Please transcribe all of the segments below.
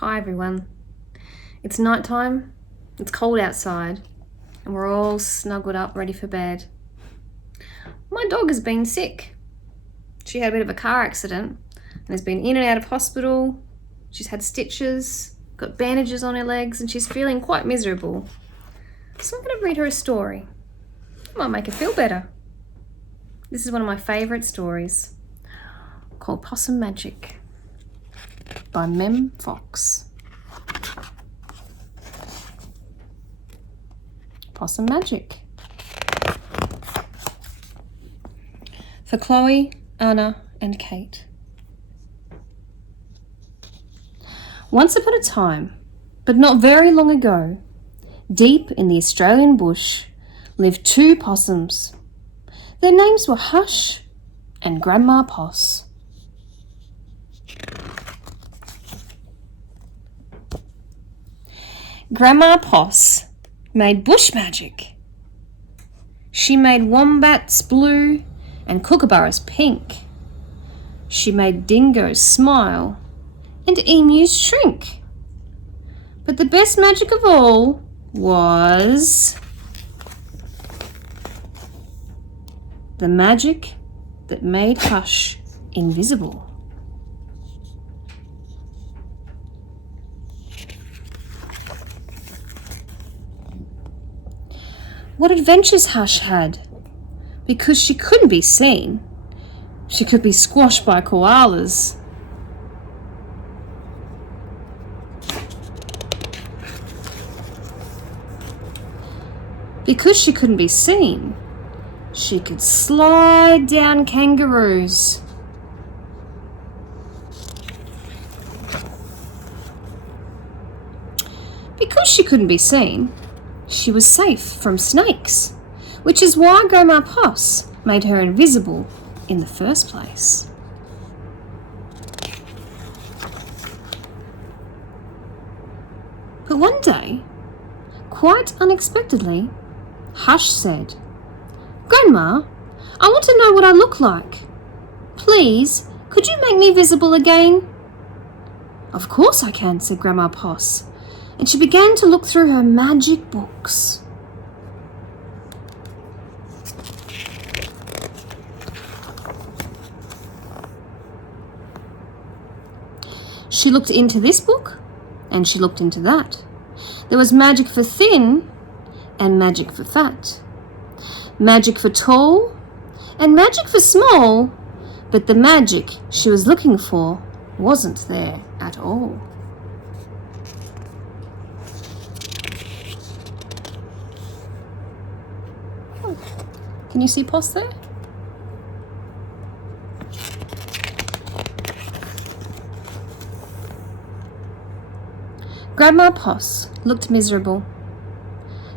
Hi everyone. It's night time, it's cold outside, and we're all snuggled up ready for bed. My dog has been sick. She had a bit of a car accident and has been in and out of hospital. She's had stitches, got bandages on her legs, and she's feeling quite miserable. So I'm going to read her a story. It might make her feel better. This is one of my favourite stories, called Possum Magic by Mem Fox. Possum Magic. For Chloe, Anna, and Kate. Once upon a time, but not very long ago, deep in the Australian bush lived two possums. Their names were Hush and Grandma Poss. Grandma Poss made bush magic. She made wombats blue and kookaburras pink. She made dingoes smile and emus shrink. But the best magic of all was the magic that made Hush invisible. What adventures Hush had! Because she couldn't be seen, she could be squashed by koalas. Because she couldn't be seen, she could slide down kangaroos. Because she couldn't be seen, she was safe from snakes, which is why Grandma Poss made her invisible in the first place. But one day, quite unexpectedly, Hush said, "Grandma, I want to know what I look like. Please, could you make me visible again?" "Of course I can," said Grandma Poss, and she began to look through her magic books. She looked into this book, and she looked into that. There was magic for thin, and magic for fat. Magic for tall, and magic for small, but the magic she was looking for wasn't there at all. Can you see Poss there? Grandma Poss looked miserable.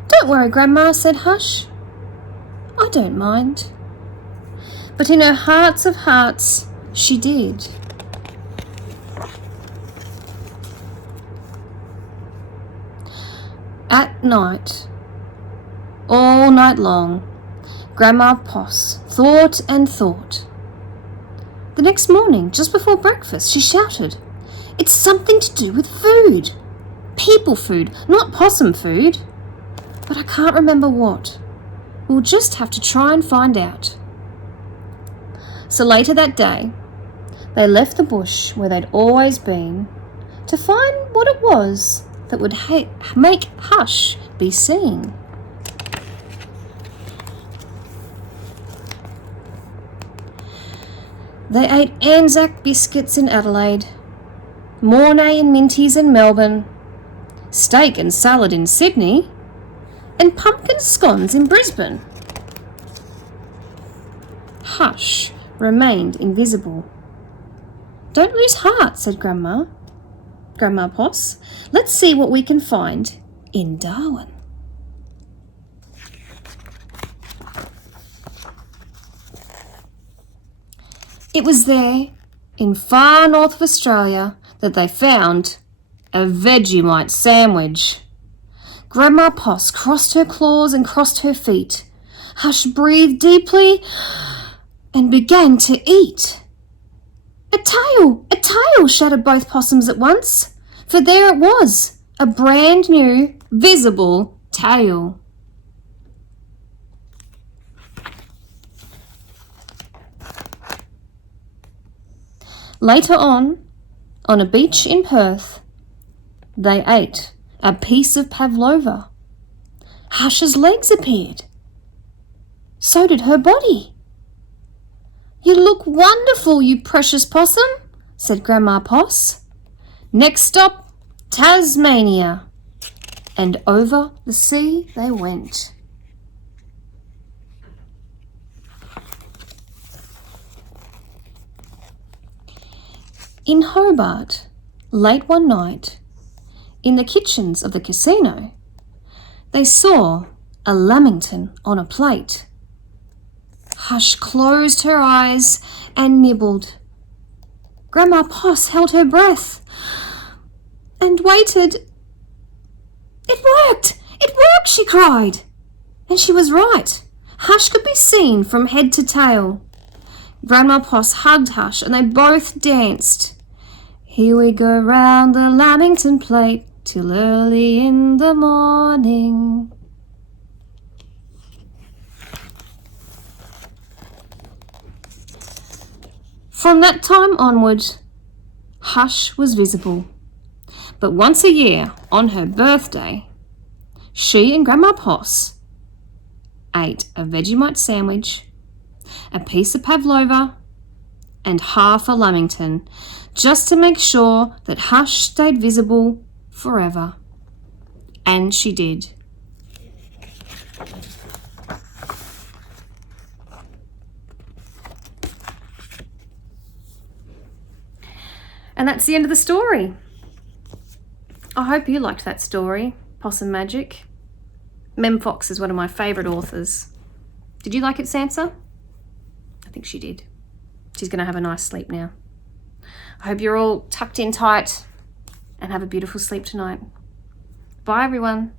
"Don't worry, Grandma," said Hush. "I don't mind." But in her hearts of hearts, she did. At night, all night long, Grandma Poss thought and thought. The next morning, just before breakfast, she shouted, "It's something to do with food. People food, not possum food. But I can't remember what. We'll just have to try and find out." So later that day, they left the bush where they'd always been to find what it was that would make Hush be seen. They ate Anzac biscuits in Adelaide, Mornay and Minties in Melbourne, steak and salad in Sydney, and pumpkin scones in Brisbane. Hush remained invisible. "Don't lose heart," said Grandma Poss. "Let's see what we can find in Darwin." It was there, in far north of Australia, that they found a Vegemite sandwich. Grandma Poss crossed her claws and crossed her feet. Hush breathed deeply and began to eat. A tail! A tail! Shouted both possums at once. For there it was, a brand new, visible tail. Later on a beach in Perth, they ate a piece of pavlova. Hush's legs appeared. So did her body. You look wonderful, you precious possum, said Grandma Poss. Next stop, Tasmania. And over the sea they went. In Hobart, late one night, in the kitchens of the casino, they saw a lamington on a plate. Hush closed her eyes and nibbled. Grandma Poss held her breath and waited. It worked! It worked, she cried. And she was right. Hush could be seen from head to tail. Grandma Poss hugged Hush and they both danced. Here we go round the lamington plate till early in the morning. From that time onward, Hush was visible. But once a year, on her birthday, she and Grandma Poss ate a Vegemite sandwich, a piece of pavlova, and half a lamington, just to make sure that Hush stayed visible forever. And she did. And that's the end of the story. I hope you liked that story, Possum Magic. Mem Fox is one of my favourite authors. Did you like it, Sansa? I think she did. She's going to have a nice sleep now. I hope you're all tucked in tight and have a beautiful sleep tonight. Bye, everyone.